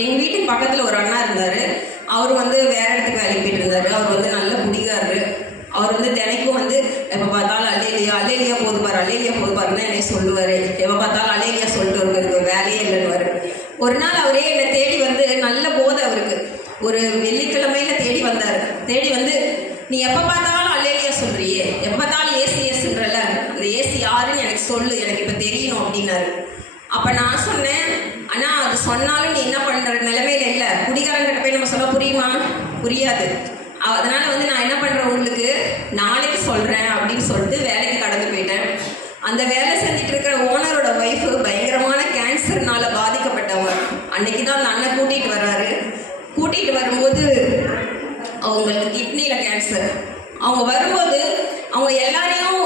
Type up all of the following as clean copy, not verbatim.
எங்கள் வீட்டுக்கு பக்கத்தில் ஒரு அண்ணா இருந்தார். அவர் வந்து வேற இடத்துக்கு வேலைக்கு போயிட்டு இருந்தார். அவர் வந்து நல்ல குடிகாரரு. அவர் வந்து தினைக்கும் வந்து எப்போ பார்த்தாலும் அலேலியா போதுபார் தான் என்னை சொல்லுவார். எப்போ பார்த்தாலும் அலேலியா சொல்லிட்டு வருவார், வேலையே இல்லைன்னு. ஒரு நாள் அவரே என்னை தேடி வந்து, நல்ல போதை அவருக்கு, ஒரு வெள்ளிக்கிழமையில தேடி வந்தார். தேடி வந்து, நீ எப்போ பார்த்தாலும் அலேலியா சொல்றியே, எப்போ பார்த்தாலும் ஏசுன்றல, அந்த ஏசு யாருன்னு எனக்கு சொல்லு, எனக்கு இப்போ தெரியணும் அப்படின்னாரு. அப்போ நான் சொன்னேன், ஆனால் அது சொன்னாலும் நீ என்ன பண்ணுற நிலைமையில இல்லை. குடிகாரங்கிட்ட போய் நம்ம சொல்ல புரியுமா? புரியாது. அதனால் வந்து நான் என்ன பண்ணுறேன், உங்களுக்கு நாளைக்கு சொல்கிறேன் அப்படின்னு சொல்லிட்டு வேலைக்கு கடந்து போயிட்டேன். அந்த வேலை செஞ்சுட்டு இருக்கிற ஓனரோட ஒய்ஃபு பயங்கரமான கேன்சர்னால பாதிக்கப்பட்டவங்க. அன்னைக்கு தான் அந்த அண்ணன் கூட்டிகிட்டு வர்றாரு. கூட்டிகிட்டு வரும்போது அவங்களுக்கு கிட்னியில் கேன்சர். அவங்க வரும்போது அவங்க எல்லாரையும்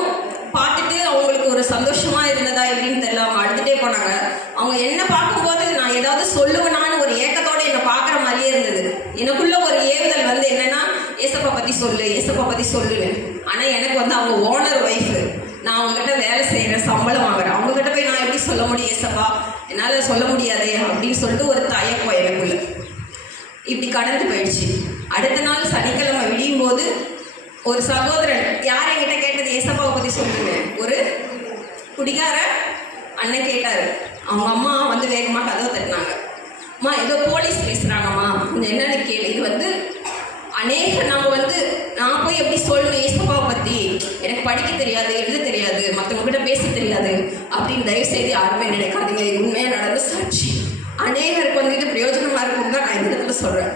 பார்த்துட்டு அவங்களுக்கு ஒரு சந்தோஷமாக இருந்ததா எப்படின்னு தெரியல, அவங்க அழுதுகிட்டே போனாங்க. அவங்க என்ன பார்க்கும்போது நான் ஏதாவது சொல்லுவேனான்னு ஒரு ஏக்கத்தோடு என்னை பார்க்குற மாதிரியே இருந்தது. எனக்குள்ள ஒரு ஏவுதல் வந்து என்னென்னா, ஏசப்பா பற்றி சொல்லுன்னு. ஆனால் எனக்கு வந்து அவங்க ஓனர் ஒய்ஃபு, நான் அவங்ககிட்ட வேலை செய்கிறேன், சம்பளம் வாங்குறேன். அவங்ககிட்ட போய் நான் எப்படி சொல்ல முடியும் ஏசப்பா, என்னால் சொல்ல முடியாதே அப்படின்னு சொல்லிட்டு ஒரு தயக்கம் எனக்குள்ள. இப்படி கடந்து போயிடுச்சு. அடுத்த நாள் சனிக்கிழமை விடியும் போது ஒரு சகோதரன், யார் என்கிட்ட கேட்டது ஏசப்பாவை பற்றி சொல்லுங்க, ஒரு குடிகார அண்ணன் கேட்டார். அவங்க அம்மா வந்து வேகமாக கதவை தட்டினாங்க. அம்மா ஏதோ போலீஸ் பேசுகிறாங்கம்மா, கொஞ்சம் என்னென்னு கேளு. இது வந்து நான் போய் எப்படி சொல்லணும் ஏசப்பாவை பற்றி, எனக்கு படிக்க தெரியாது, எழுத தெரியாது, மற்றவங்ககிட்ட பேச தெரியாது அப்படின்னு தயவுசெய்து யாருமே நினைக்காதீங்க. இது உண்மையாக நடந்த சாட்சி. அநேகருக்கு வந்து இது பிரயோஜனமாக இருக்கும் தான் நான் இந்த இடத்துல சொல்கிறேன்.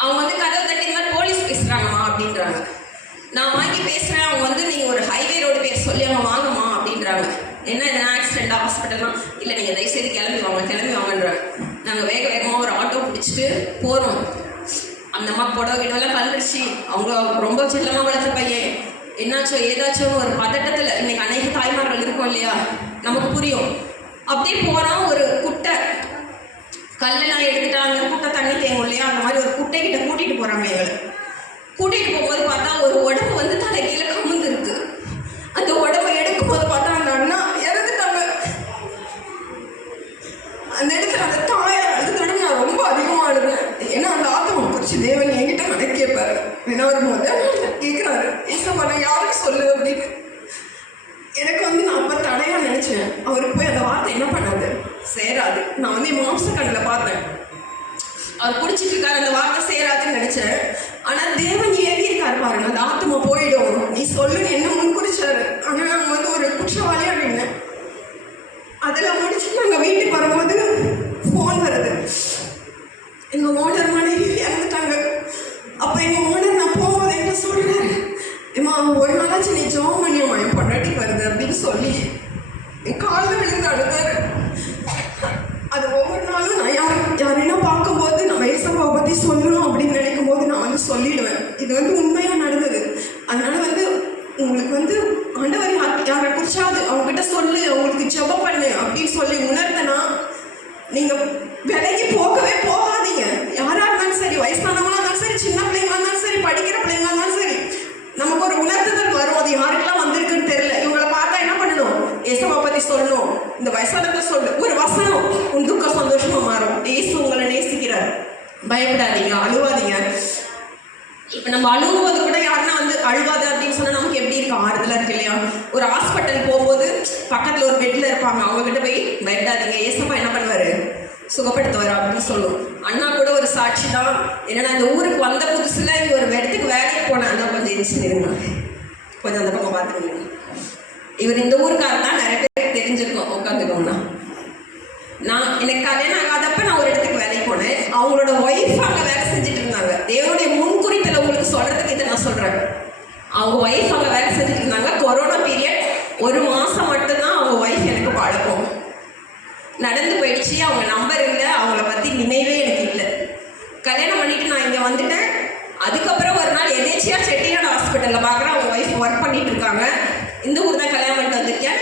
அவங்க வந்து கதவை தட்டி இந்த மாதிரி போலீஸ் பேசுகிறாங்கம்மா அப்படின்றாங்க. நான் வாங்கி பேசுகிறேன். அவங்க வந்து நீங்கள் ஒரு ஹைவே ரோடு பேர் சொல்லி அவங்க வாங்கம்மா அப்படின்றாங்க. என்ன எதனா ஆக்சிடெண்ட்டாக ஹாஸ்பிட்டல்னா, இல்லை நீங்கள் தயவுசெய்து கிளம்பி வாங்கன்றாங்க. நாங்கள் வேகமாக ஒரு ஆட்டோ பிடிச்சிட்டு போகிறோம். அந்த அம்மா புடவை கிட்டவெல்லாம் கலந்துருச்சு. அவங்க ரொம்ப செல்லமாக வளர்த்த பையன், என்னாச்சோ ஏதாச்சும் ஒரு பதட்டத்தில், இன்னைக்கு அநேக தாய்மார்கள் இருக்கும் இல்லையா, நமக்கு புரியும். அப்படியே போகிறோம். ஒரு குட்டை கல்லெல்லாம் எடுத்துட்டாங்க, குட்டை தண்ணி தேங்கும் இல்லையா, அந்த மாதிரி ஒரு குட்டை கிட்ட கூட்டிகிட்டு போகிறாங்க. எங்களை கூட்டிகிட்டு போகும்போது பார்த்தா ஒரு உடம்பு வந்து தலை கீழே கமுந்து இருக்கு. அந்த உடம்பை எடுக்கும்போது பார்த்தா அந்த அண்ணா இறந்துட்டாங்க. அந்த இடத்துல அந்த தாயார் அழுதோட நான் ரொம்ப அதிகமாக அழுதேன். ஏன்னா அந்த ஆத்மா குறிச்சு தேவன் என்கிட்ட கணக்கு கேட்பாரு. ஏன்னா ஒரு முதல் கேட்குறாரு, ஏசப்பா நான் யாருக்கு சொல்லு அப்படின்னு. எனக்கு வந்து நான் அப்போ தடையாக நினச்சேன். அவருக்கு போய் அந்த வார்த்தை என்ன பண்ணாது, சேராது. நான் வந்து என் மாம்ச கண்ணில் பார்த்தேன், அவர் குடிச்சிட்டு இருக்காரு, அந்த வார்த்தை சேராதுன்னு நினச்சேன். ஆனால் தேவன் ஏறி இருக்காரு பாருங்க, அந்த ஆத்மா போயிடும் நீ சொல்லுன்னு என்ன முன்குறிச்சாரு. ஆனால் நாங்கள் வந்து ஒரு குற்றவாளியாக நின்னேன். அதெல்லாம் முடிச்சுட்டு நாங்கள் வீட்டுக்கு வரும்போது ஃபோன் வருது, எங்கள் ஓனர் மனைவி இறந்துட்டாங்க. அப்போ எங்கள் ஓனர் நான் போகும்போது என்ன சொல்கிறாரு, ஏம்மா ஒரு நாளாச்சு நீ ஜோம் பண்ணியம்மா, என் பொண்டாட்டிக்கு வருது அப்படின்னு சொல்லி என் காலில் விழுந்து அழுதாரு. அது ஒவ்வொரு நாளும் நான் யாரையா பார்க்கும்போது நம்ம ஏசப்பாவை பற்றி சொல்லணும் அப்படின்னு நினைக்கும் போது நான் வந்து சொல்லிடுவேன். இது வந்து உண்மையாக நடந்தது. அதனால வந்து உங்களுக்கு வந்து ஆண்டவர் யாரை குறிச்சாது அவங்ககிட்ட சொல்லு, அவங்களுக்கு ஜெபம் பண்ணு அப்படின்னு சொல்லி உணர்ந்தனா நீங்கள் விலகி போகவே போகாதீங்க. யாராக இருந்தாலும் சரி, வயசானவங்களா இருந்தாலும் சரி, சின்ன பிள்ளைங்களா இருந்தாலும் சரி, படிக்கிற பிள்ளைங்களா இருந்தாலும் சரி, நமக்கு ஒரு உணர்த்துதல் வரும். அது யாருக்கெல்லாம் வந்திருக்குன்னு தெரியல. இவங்களை பார்த்தா என்ன பண்ணணும், ஏசப்பாவை பற்றி சொல்லணும். இந்த வயசானத்தை சொல்லு, ஒரு வசனம் உன் துக்கம் சந்தோஷமா மாறும். ஏசு உங்களை நேசிக்கிறார், பயப்படாதீங்க, அழுவாதீங்க. இப்போ நம்ம அழுகும்போது கூட யாருன்னா வந்து அழுவாது அப்படின்னு சொன்னால் நமக்கு எப்படி இருக்கும், ஆறுதலாக இருக்கு இல்லையா. ஒரு ஹாஸ்பிட்டல் போகும்போது பக்கத்தில் ஒரு பெட்டில் இருப்பாங்க, அவங்ககிட்ட போய் பயப்படாதீங்க, ஏசப்பா என்ன பண்ணுவார், சுகப்படுத்துவார் அப்படின்னு சொல்லும். அண்ணா கூட ஒரு சாட்சி தான். என்னன்னா இந்த ஊருக்கு வந்த புதுசில் இங்கே ஒரு இடத்துக்கு வேலைக்கு போனேன். அண்ணா கொஞ்சம் இருந்துச்சுங்க, கொஞ்சம் அந்த பக்கம் பார்த்துக்கோங்க. இவர் இந்த ஊருக்காரர் தான், நிறைய பேருக்கு தெரிஞ்சிருக்கோம். உட்காந்துக்கோங்கண்ணா. எனக்கு கல்யாணம் ஆகாதப்ப நான் ஒரு இடத்துக்கு வேலைக்கு போனேன். அவங்களோட ஒய்ஃப் அங்கே வேலை செஞ்சுட்டு இருந்தாங்க. தேவனுடைய முன்குறித்தலை உங்களுக்கு சொல்கிறதுக்கு இதை நான் சொல்கிறேன். அவங்க ஒய்ஃப் அங்கே வேலை செஞ்சுட்டு இருந்தாங்க. கொரோனா பீரியட், ஒரு மாதம் மட்டும்தான் அவங்க ஒய்ஃப் எனக்கு பழக்கம். நடந்து போயிடுச்சு. அவங்க நம்பர் இல்லை, அவங்கள பற்றி நினைவே எனக்கு இல்லை. கல்யாணம் பண்ணிட்டு நான் இங்கே வந்துட்டேன். அதுக்கப்புறம் ஒரு நாள் எதேச்சியாக செட்டிநாடு ஹாஸ்பிட்டலில் பார்க்குறேன், அவங்க ஒய்ஃப் ஒர்க் பண்ணிட்டு இருக்காங்க. இந்த ஊர் தான் கல்யாணம் பண்ணிட்டு வந்திருக்கேன்.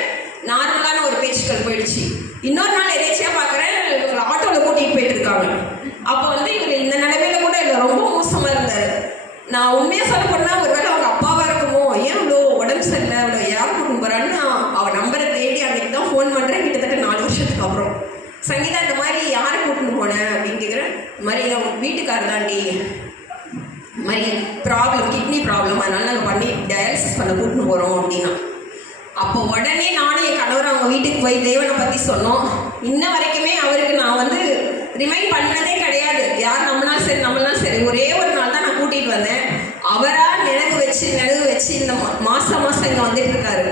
நார்மலான ஒரு பேச்சுக்கள் போயிடுச்சு. இன்னொரு நாள் எதேச்சியாக பார்க்குறேன், ஆட்டோவில் கூட்டிகிட்டு போயிட்டு இருக்காங்க. அப்போ வந்து இவங்க இந்த நிலைமையில கூட இல்லை, ரொம்ப மோசமாக இருந்தார். நான் உண்மையாக சொல்ல போனால் ஒருவேளை அவங்க அப்பாவாக இருக்குமோ, ஏன் இவ்வளோ உடம்பு சரியில்லை, இவ்வளோ யார் கூட்டின்னு போகிறான்னு அவள் நம்பரை தேடி அன்றைக்கி தான் ஃபோன் பண்ணுறேன். கிட்டத்தட்ட 4 வருஷத்துக்கு அப்புறம் சங்கீதா இந்த மாதிரி யாரை கூட்டின்னு போனேன் அப்படின்னு கேட்குறேன். இந்த மாதிரி என் வீட்டுக்காரர் தாண்டி இந்த மாதிரி ப்ராப்ளம், கிட்னி ப்ராப்ளம், அதனால நாங்கள் பண்ணி டயாலிசிஸ் பண்ண கூட்டின்னு போகிறோம் அப்படின்னா. அப்போ உடனே நானும் என் கணவர் அவங்க வீட்டுக்கு போய் தேவனை பற்றி சொன்னோம். இன்ன வரைக்குமே அவருக்கு நான் வந்து ரிமைண்ட் பண்ணதே கிடையாது. யார் நம்மளாலும் சரி நம்மளாலும் சரி, ஒரே ஒரு நாள் தான் நான் கூட்டிகிட்டு வந்தேன். அவராக நினைவு வச்சு இந்த மாதம் இங்கே வந்துட்டு இருக்காரு.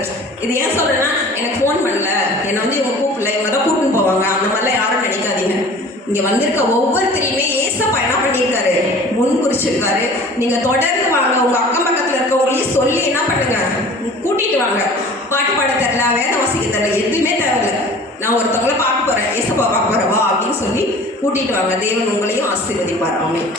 இது ஏன் சொல்கிறேன்னா, எனக்கு ஃபோன் பண்ணல, என்னை வந்து இவங்க கூப்பிடல, இவங்க தான் கூட்டின்னு போவாங்க, அந்த மாதிரிலாம் யாரும் நினைக்காதீங்க. இங்கே வந்திருக்க ஒவ்வொருத்தரையுமே ஏசப்பா என்ன பண்ணியிருக்காரு, முன் குறிச்சிருக்காரு. நீங்கள் தொடர்ந்து வாங்க, உங்கள் அக்கம் பக்கத்தில் இருக்கவங்களையும் சொல்லி என்ன பண்ணுங்க, கூட்டிகிட்டு வாங்க. பாட்டு பாட தெரில, வேலை வாசிக்க தெரில, எதுவுமே தேவையில்லை. நான் ஒருத்தவங்களை பார்க்க போகிறேன், ஏசப்பா பார்க்க போகிறேன் வா அப்படின்னு சொல்லி கூட்டிகிட்டு வாங்க. தேவன் உங்களையும் ஆசீர்வதிப்பார். ஆமென்.